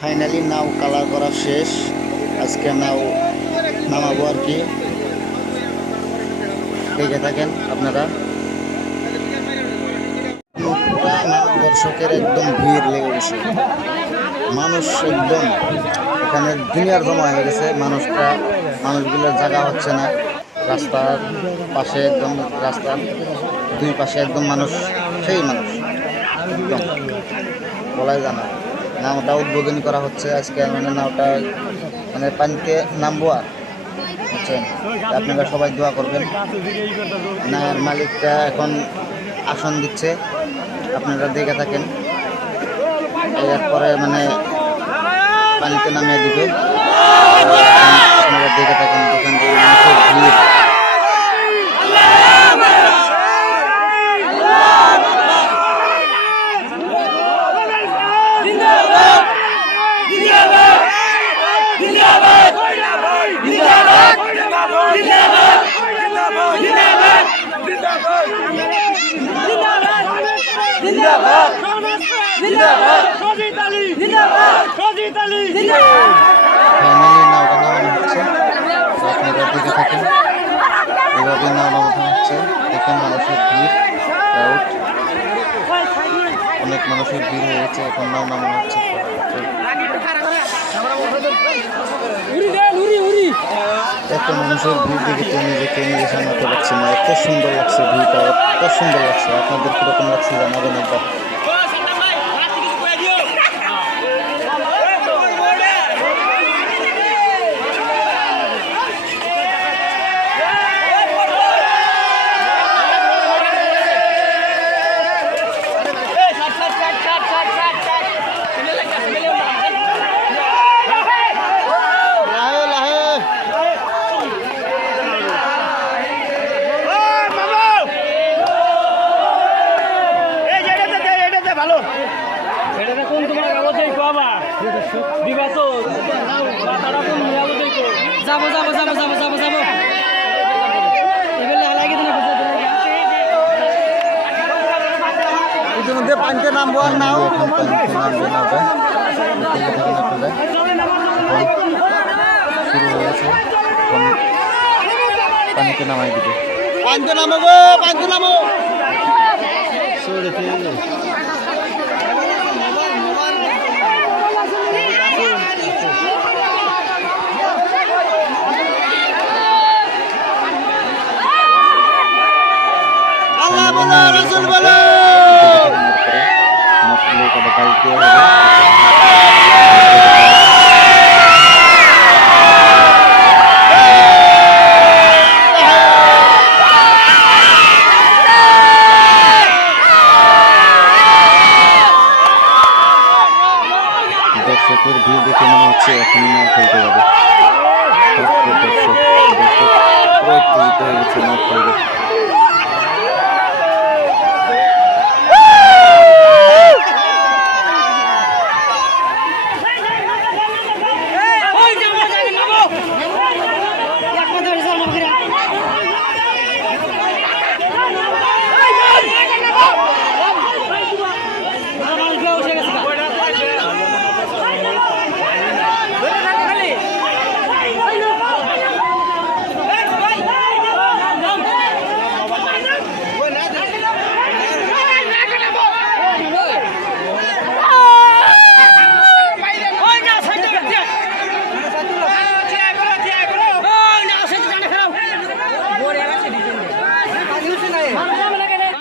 Finally নাও colour করা শেষ। আজকে নাও নামাবো আর কি। দেখে থাকেন আপনারা। দর্শকের একদম ভিড় লেগে গেছে। মানুষ একদম এখানে দুনিয়ার জমা হয়ে গেছে। মানুষটা, মানুষগুলোর জায়গা হচ্ছে না। রাস্তার পাশে একদম রাস্তার দুই পাশে একদম মানুষ, সেই মানুষ। একদম। বলাই জানা নাওটা উদ্বোধনী করা হচ্ছে আজকে মানে নামটা মানে পানিতে নামবো আর, বুঝছেন? আপনারা সবাই দোয়া করবেন। না মালিকটা এখন আসন দিচ্ছে, আপনারা দেখে থাকেন। এরপরে মানে পানিতে নামিয়ে দিবে। ফাইনালি নাওটা নামানো হচ্ছে তো আপনারা দেখে থাকেন এভাবে নাও নামানো হচ্ছে দেখেন মানুষের ভিড় ক্রাউড অনেক মানুষের ভিড় হয়ে গেছে এখন নাও নামানো হচ্ছে এত মানুষের ভিড় দেখে তো নিজেকে নিজে সামলাতে পারছি না। এত সুন্দর লাগছে ভিউটা এত সুন্দর লাগছে। আপনাদের কীরকম লাগছে জানাবেন একবার। বাবা দিবা তো মাথাটা কোন নিয়ে যাব যাব যাব যাব যাব যাব। ইতিমধ্যে পানিতে নামবো আর নাও। পানিতে নামবে নামাই দিবে। পানিতে নামো গো পানিতে নামো আল্লাহ রসুল বলো দর্শকের ভিড় দেখে মনে হচ্ছে এখন না খেলতে যাবে। দর্শক দর্শক পুরো হয়ে গেছে না খেলবে।